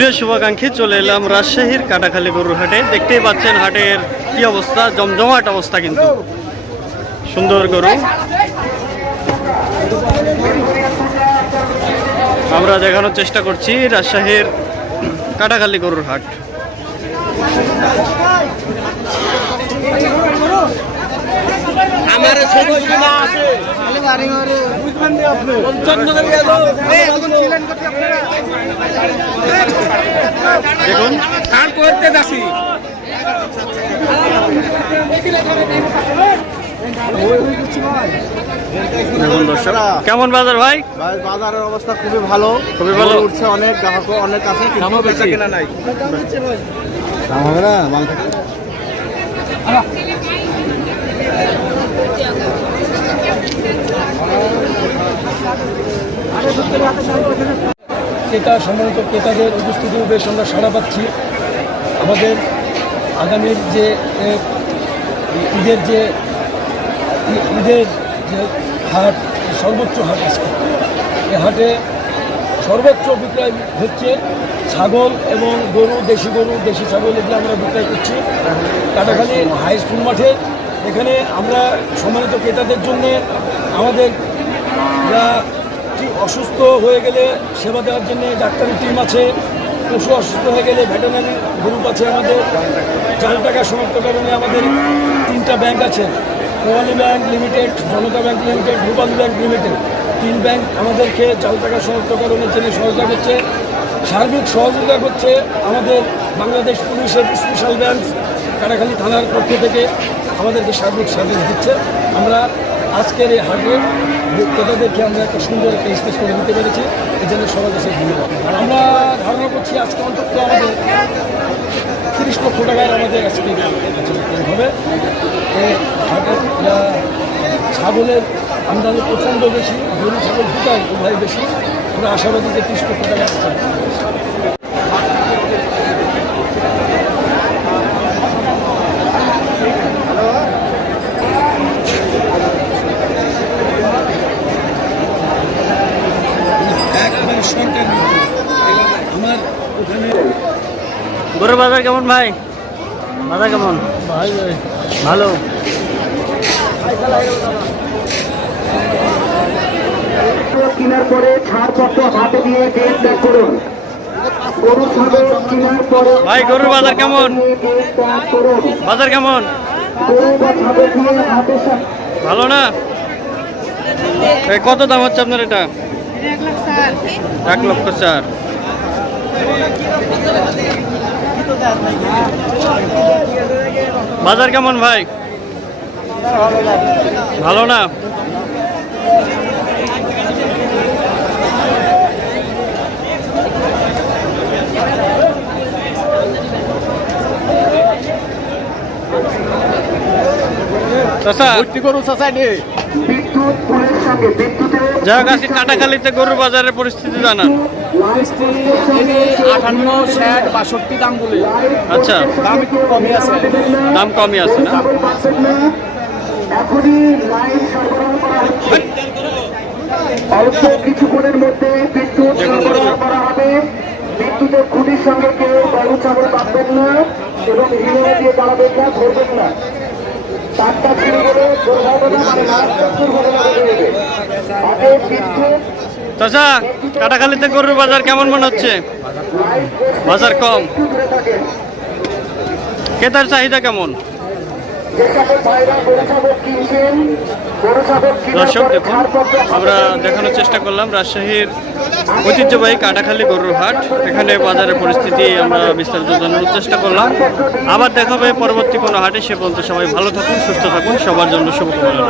প্রিয় শুভাকাঙ্ক্ষী, চলে এলাম রাজশাহীর কাটাখালী গরুর হাটে। দেখতেই পাচ্ছেন হাটের কি অবস্থা, জমজমাট অবস্থা, কিন্তু সুন্দর গরু আমরা দেখানোর চেষ্টা করছি। রাজশাহীর কাটাখালী গরুর হাট। দেখুন দেখুন দর্শক, কেমন বাজার ভাই? বাজারের অবস্থা খুবই ভালো, খুবই ভালো উঠছে, অনেক গ্রাহক অনেক আছে, কিন্তু বেচা কেনা নাই। দাম হবে না, মাল থাকে। ক্রেতা সম্মানিত ক্রেতাদের উপস্থিতিও বেশ আমরা সাড়া পাচ্ছি। আমাদের আগামীর যে ঈদের যে হাট, সর্বোচ্চ হাট আজকে, এই হাটে সর্বোচ্চ বিক্রয় হচ্ছে ছাগল এবং গরু, দেশি ছাগল, এগুলো আমরা বিক্রয় করছি কাটাখালী হাই স্কুল মাঠে। এখানে আমরা সম্মানিত ক্রেতাদের জন্য আমাদের অসুস্থ হয়ে গেলে সেবা দেওয়ার জন্য ডাক্তারি টিম আছে, পশু অসুস্থ হয়ে গেলে ভেটেরিনারি গ্রুপ আছে। আমাদের জাল টাকা শনাক্তকরণে আমাদের 3টা ব্যাংক আছে, কোয়ালি ব্যাংক লিমিটেড, জনতা ব্যাংক লিমিটেড, রূপালী ব্যাংক লিমিটেড। 3 ব্যাংক আমাদেরকে জাল টাকা শনাক্তকরণের জন্য সহযোগিতা করছে। সার্বিক সহযোগিতা করছে আমাদের বাংলাদেশ পুলিশের স্পেশাল ব্রাঞ্চ কাটাখালী থানার পক্ষ থেকে আমাদেরকে সার্বিক সার্ভিস দিচ্ছে। আমরা আজকের এই হাটে ক্রেতাদেরকে আমরা একটা সুন্দর একটা স্টেজ করে দিতে পেরেছি, এই জন্য সবার কাছে ধন্যবাদ। আমরা ধারণা করছি আজকে অন্তত আমাদের 30 লক্ষ টাকার আমাদের আজকে হবে। এই হাটের ছাগলের আমদানি প্রচণ্ড বেশি, গরু ছাগল দুটাই উভয় বেশি। আমরা আশাবাদী যে 30 লক্ষ টাকা আমার ওখানে। গরুর বাজার কেমন ভাই? বাজার কেমন? ভালো। কেনার পরে ছাড়পত্র হাতে দিয়ে ডেট ব্যাক করুন। গরু ছাগল কেনার পরে ভাই গরুর বাজার কেমন? বাজার কেমন? গরু বা ছাগল দিয়ে হাতে ভালো না? কত দাম হচ্ছে আপনার এটা? 1,04,000। বাজার কেমন ভাই? ভালো না? যাই হোক, আজকে কাটাখালীতে গরুর বাজারের পরিস্থিতি জানান। 58, 60, 62 দাম বলে। আচ্ছা, দাম একটু কমই আছে। দাম কমই আছে না? এখনই লাইন সরবরাহ করা হচ্ছে। অল্প কিছুক্ষণের মধ্যে বিদ্যুৎ সরবরাহ করা হবে। বিদ্যুতের খুঁটির সঙ্গে কেউ গরু ছাগল বাঁধবেন না এবং হিলে দিয়ে দাঁড়াবেন না, ধরবেন না। তারটা ছিঁড়ে গেলে দুর্ঘটনা মানে মারাত্মক দুর্ঘটনা ঘটে যাবে। আগে বিদ্যুৎ। চাচা, কাটাখালীতে গরুর বাজার কেমন মনে হচ্ছে? বাজার কম। ক্রেতার চাহিদা কেমন? দর্শক দেখুন, আমরা দেখানোর চেষ্টা করলাম রাজশাহীর ঐতিহ্যবাহী কাটাখালী গরুর হাট। এখানে বাজারের পরিস্থিতি আমরা বিস্তারিত জানানোর চেষ্টা করলাম। আবার দেখা হবে পরবর্তী কোনো হাটে। সে পর্যন্ত সবাই ভালো থাকুন, সুস্থ থাকুন, সবার জন্য শুভকামনা।